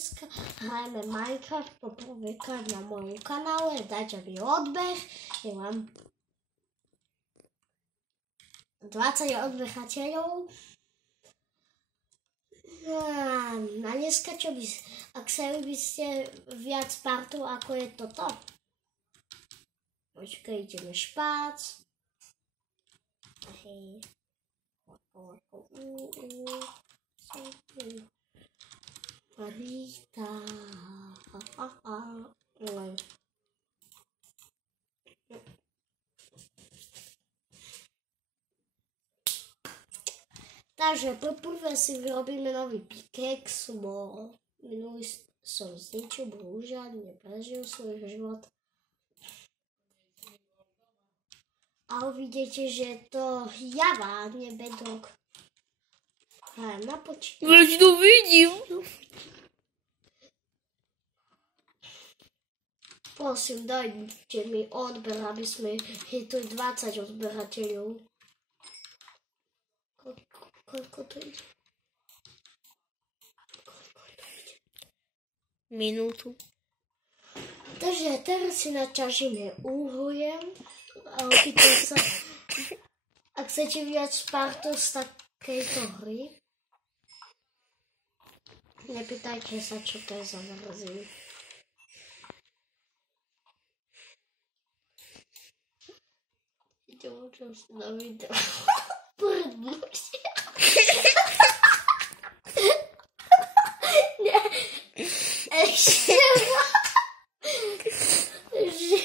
Dneska hrajeme Minecraft po prvýkrát na mojom kanále, dajte mi odbeh, ja mám 20 odbehateľov. A dneska čo by, ak chceli by ste viac partov ako je toto? Počkaj, ideme špác. Hej. Marita. Takže poprvé si vyrobíme nový pickaxe, bo minulý som zničil, bohužiaľ neprežil svoj život. A uvidíte, že to java, nie bedrock. Hrajem na počítač. Veď to vidím. Prosím, dajte mi odber, aby sme hitli 20 odberateľov. Koľko to ide? Minútu. Takže teraz si naťažíme uhlie. A opýtam sa, ak chcete viac partov z takejto hry, nepýtajte sa, čo to je za verzii. Idem učím si na video. Prdnutie. Nie. Ešte.